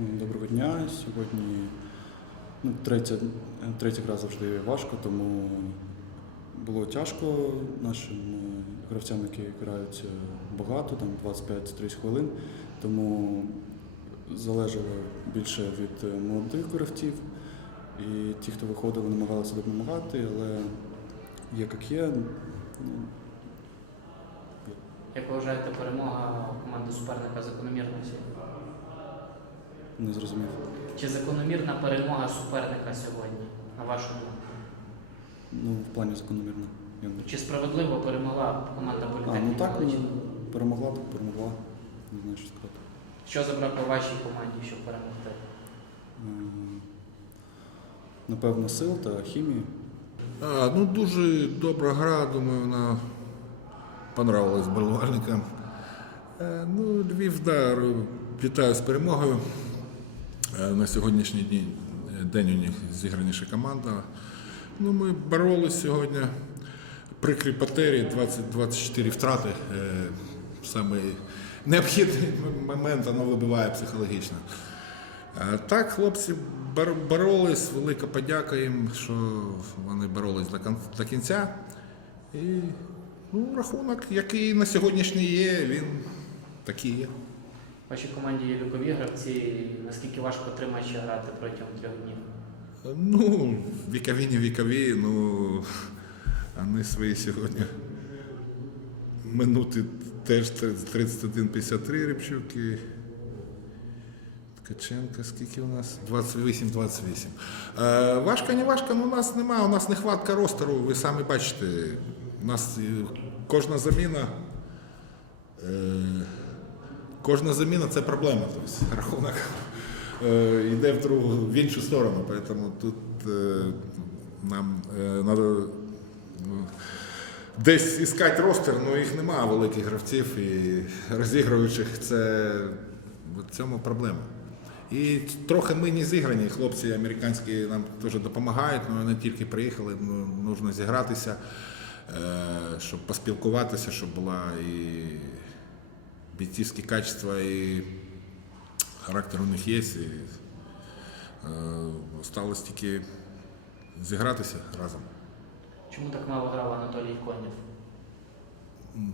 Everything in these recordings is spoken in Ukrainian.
Доброго дня. Сьогодні ну, третя, третя гра завжди важко, тому було тяжко нашим е, гравцям, які грають е, багато, там 25-30 хвилин. Тому залежало більше від е, молодих гравців. І ті, хто виходили, намагалися допомагати, але є як є. Ну, Як ви вважаєте, перемога команди суперника закономірна сьогодні? Не зрозумів. Чи закономірна перемога суперника сьогодні, на вашу думку? Ну, в плані закономірно. Чи справедливо перемогла команда А, ну так, ну, перемогла, так перемогла. Не знаю, що сказати. Що забрати вашій команді, щоб перемогти? Ем, Напевно, сил та хімії. А, ну, дуже добра гра, думаю, вона понравилась болівальникам. Е, Ну, Львів, да, вітаю з перемогою. Е, На сьогоднішній день, е, у них зіграніша команда. Ну, ми боролись сьогодні. Прикрі потері, 20-24 втрати. Е, Саме необхідний момент, воно вибиває психологічно. Так, хлопці боролись, велика подяка їм, що вони боролись до кінця. І ну, рахунок, який на сьогоднішній є, він такий є. В вашій команді є вікові гравці, наскільки важко тримачі грати протягом трьох днів? Ну, вікові, не вікові, ну вони свої сьогодні минути теж 31-53 Рибчук і Ткаченка, скільки у нас? 28-28. Е, важко, не важко, ну у нас немає, у нас нехватка ростеру, ви самі бачите. У нас е, кожна заміна. Е, Кожна заміна це проблема. Тобто рахунок е, йде в другу в іншу сторону. Тому тут е, нам треба десь іскати ростер, ну їх немає великих гравців і розігруючих. Це в цьому проблема. І трохи ми не зіграні. Хлопці американські нам теж допомагають, але вони тільки приїхали, ну, нужно зігратися, е, щоб поспілкуватися, щоб була і бійцівські качества, і характер у них є. І, е, осталось тільки зігратися разом. Чому так мало грав Анатолій Конєв?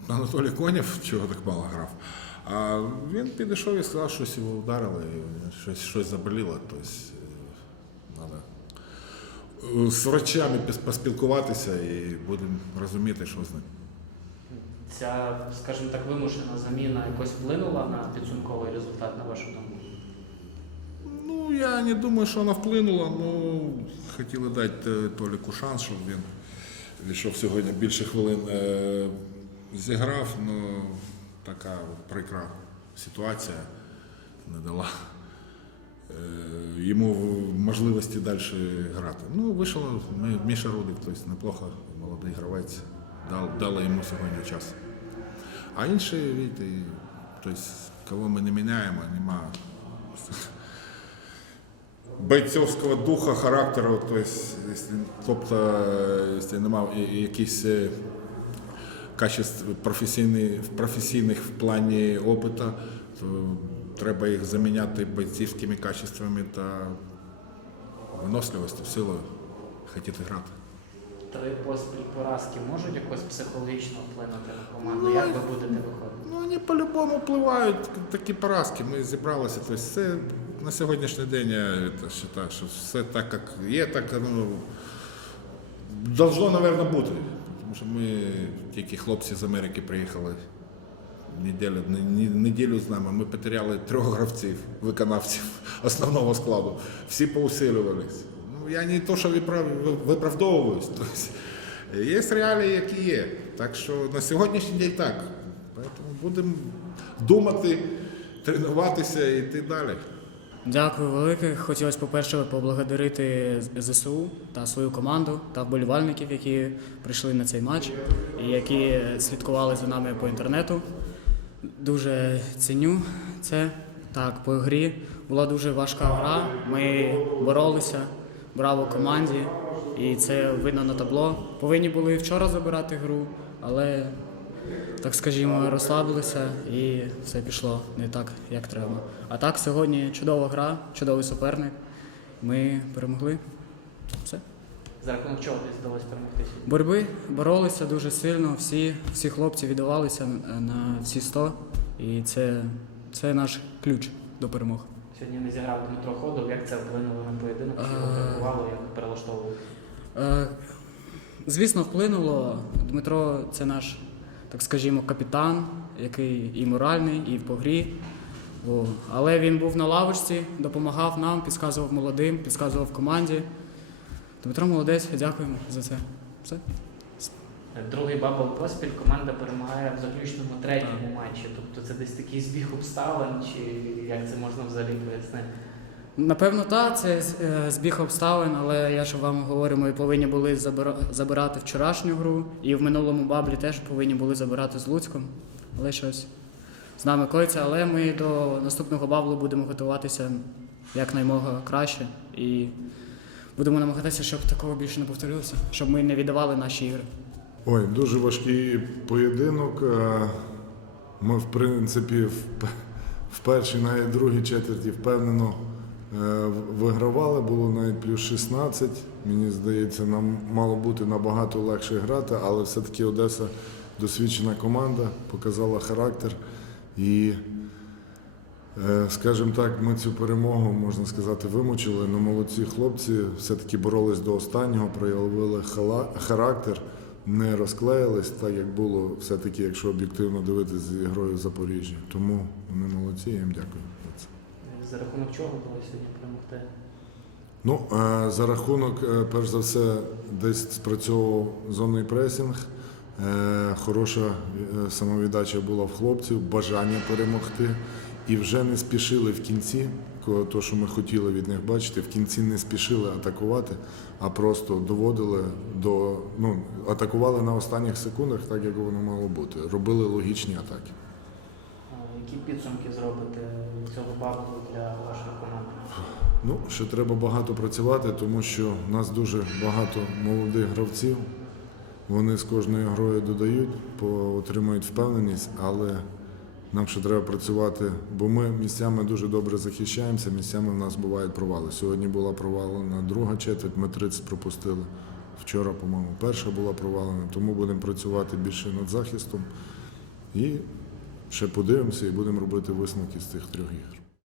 Анатолій Конєв чого так мало грав. А він підійшов і сказав, що щось його вдарило, і щось, щось заболіло. Тобто, треба з врачами поспілкуватися і будемо розуміти, що з ним. Ця, скажімо так, вимушена заміна якось вплинула на підсумковий результат, на вашу думку? Ну, я не думаю, що вона вплинула. Ну, хотіли дати е, Толіку шанс, щоб він війшов сьогодні більше хвилин е, зіграв. Ну, така прикра ситуація не дала е, йому можливості далі грати. Ну, вийшов Міша Рудик, тобто неплохо, молодий гравець, дали йому сьогодні час. А інші, видите, тобто, кого ми не міняємо, немає бойцовського духа, характеру, тобто, якщо, немає якихось е, качеств професійних, професійних в плані опиту, то треба їх заміняти бойцівськими качествами та виносливістю, силою хотіти грати. Три поспіль поразки можуть якось психологічно вплинути на команду? Як ви будете виходити? Ну, вони по-любому впливають такі поразки. Ми зібралися. Тобто це на сьогоднішній день я вважаю, що все так, як є, так ну, должно, мабуть, бути. Тому що ми тільки хлопці з Америки приїхали неділю, не- не- неділю з нами. Ми потеряли трьох гравців, виконавців основного складу. Всі поусилювались. Я не то, що виправ- виправдовуюсь. Тобто, є реалії, які є. Так що на сьогоднішній день так. Тому будемо думати, тренуватися і йти далі. Дякую велике. Хотілося, по-перше, поблагодарити ЗСУ та свою команду та вболівальників, які прийшли на цей матч і які слідкували за нами по інтернету. Дуже ціню це. Так, по грі була дуже важка гра. Ми боролися, браво команді, і це видно на табло. Повинні були вчора забирати гру, але так скажімо, розслабилися і все пішло не так, як треба. А так, сьогодні чудова гра, чудовий суперник. Ми перемогли. Все. За рахунок чого десь вдалося перемогти? Боротьби боролися дуже сильно, всі, всі хлопці віддавалися на- всі 100. І це, це наш ключ до перемог. Сьогодні не зіграв Дмитро Ходов. Як це вплинуло на поєдинок? Чи його Е, перебувало, як перелаштовували? Е, Звісно, вплинуло. Дмитро це наш, так скажімо, капітан, який і моральний, і по грі. Але він був на лавочці, допомагав нам, підказував молодим, підказував команді. Дмитро молодець, дякуємо за це. Все. Другий бабл поспіль команда перемагає в заключному третьому матчі. Тобто це десь такий збіг обставин, чи як це можна взагалі пояснити? Напевно, так, це е, збіг обставин, але я ж вам говорю, ми повинні були забирати вчорашню гру, і в минулому баблі теж повинні були забирати з Луцьком. Але щось з нами коїться. Але ми до наступного баблу будемо готуватися якнаймога краще. І будемо намагатися, щоб такого більше не повторилося, щоб ми не віддавали наші ігри. Ой, дуже важкий поєдинок. Ми, в принципі, в, в першій, навіть другій четверті впевнено е, вигравали. Було навіть плюс 16. Мені здається, нам мало бути набагато легше грати, але все-таки Одеса досвідчена команда, показала характер. І, е, скажімо так, ми цю перемогу, можна сказати, вимучили. Ну, молодці хлопці все-таки боролись до останнього, проявили характер не розклеїлись так, як було все-таки, якщо об'єктивно дивитися з грою в Запоріжжі. Тому вони молодці, я їм дякую за це. За рахунок чого вдалося сьогодні перемогти? Ну, е, за рахунок, е, перш за все, десь спрацьовував зонний пресінг. Е, Хороша самовіддача була в хлопців, бажання перемогти. І вже не спішили в кінці, то, що ми хотіли від них бачити, в кінці не спішили атакувати, а просто доводили до ну, атакували на останніх секундах, так як воно мало бути. Робили логічні атаки. Які підсумки зробите цього баблу для вашої команди? Ну, ще треба багато працювати, тому що в нас дуже багато молодих гравців. Вони з кожною грою додають, отримують впевненість, але нам ще треба працювати, бо ми місцями дуже добре захищаємося, місцями в нас бувають провали. Сьогодні була провалена друга четверть, ми 30 пропустили. Вчора, по-моєму, перша була провалена, тому будемо працювати більше над захистом. І ще подивимося і будемо робити висновки з цих трьох ігор.